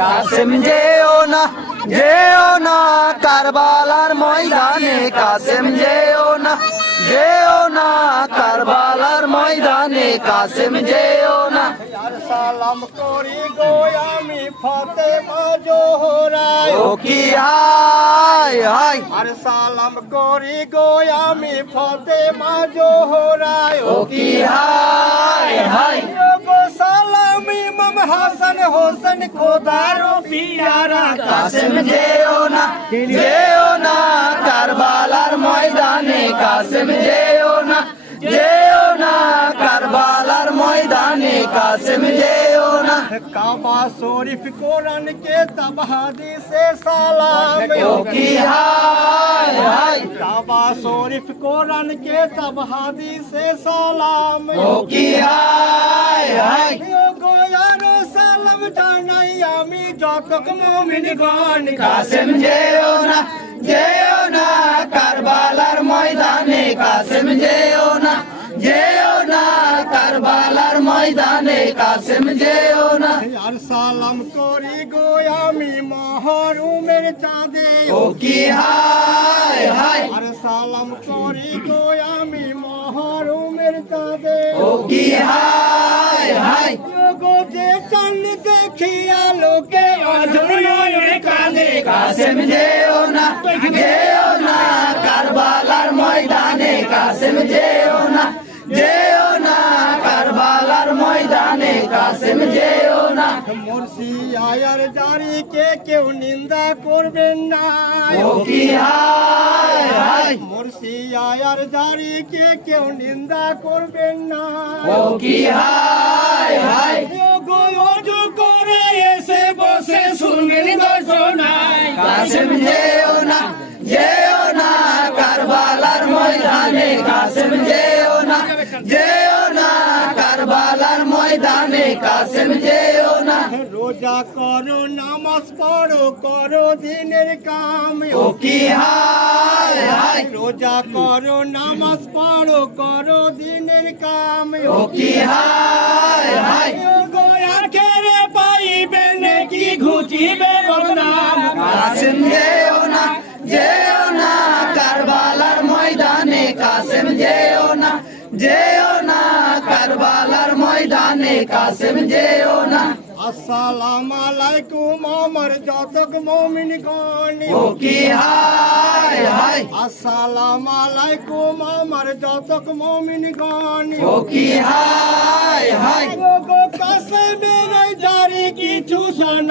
কাসেম যেও না কারবালার ময়দানে, কাসেম যেও না কারবালার ময়দানে, কাসেম যেও না। সালাম করি গো আমি ফাতেমা জোহরায়, ও কি হায় হায়, আর সালাম করি গো আমি ফাতেমা জোহরায়, ও কি হায় হায়। গো সালাম ইমাম হাসান হোসেন খোদার পিয়ারা, কাসেম যেও না কারবালার ময়দানে, কাসেম যেও না কারবালার ময়দানে, কাসেম যেও না। কাবা শরীফ কোরআন কে তব হাদিসে সালাম, ও কি হায় হায়, কাবা শরীফ কোরআন কে তব হাদিসে সালাম, ও কি হায় হায়। গোয়ারো সালাম জানাই আমি যতক মুমিনগণ, কাসেম যেও না কারবালার ময়দানে, কাসেম যেও না কারবালার ময়দানে, কাসেম যেও না। আর সালাম করি গো আমি মহরুমের চাঁদে, ও কি হায় হায়, আর সালাম করি গো আমি মহরুমের চাঁদে, ও কি হায় হায়। গো যে চাঁদ দেখিয়া লোকে অঝরে কাঁদে, কাসেম যেও না কারবালার ময়দানে, কাসেম যেও না কারবালার ময়দানে, কাসেম যেও না। মুর্শি আয়ার জারিকে কেউ নিন্দা করবেন না, ও কি হায় হায়, মুর্শি আয়ার জারিকে কেউ নিন্দা করবেন না, ও কি হায় হায়। গো অজু করে এসে বসে শুনবেন দর্শনায়, কাসেম যেও না কারবালার ময়দানে, কাসেম যেও না কারবালার ময়দানে, কাসেম যেও না। রোজা করো নামাজ পড়ো করো দিনের কাম, ও কি হায় হায়, রোজা করো নামাজ পড়ো করো দিনের কাম, ও কি হায় হায়। আখেরে পাইবেন কি ঘুচিবে বদনাম, কাসেম যেও না কারবালার ময়দানে, কাসেম যেও না কারবালার ময়দানে, কাসেম যেও না। আসসালামু আলাইকুম আমার যতক মুমিনগণ, ও কি হায় হায়, আসসালামু আলাইকুম আমার যতক মুমিনগণ, ও কি হায় হায়। গো কাসেমের জারি কিছু শোনা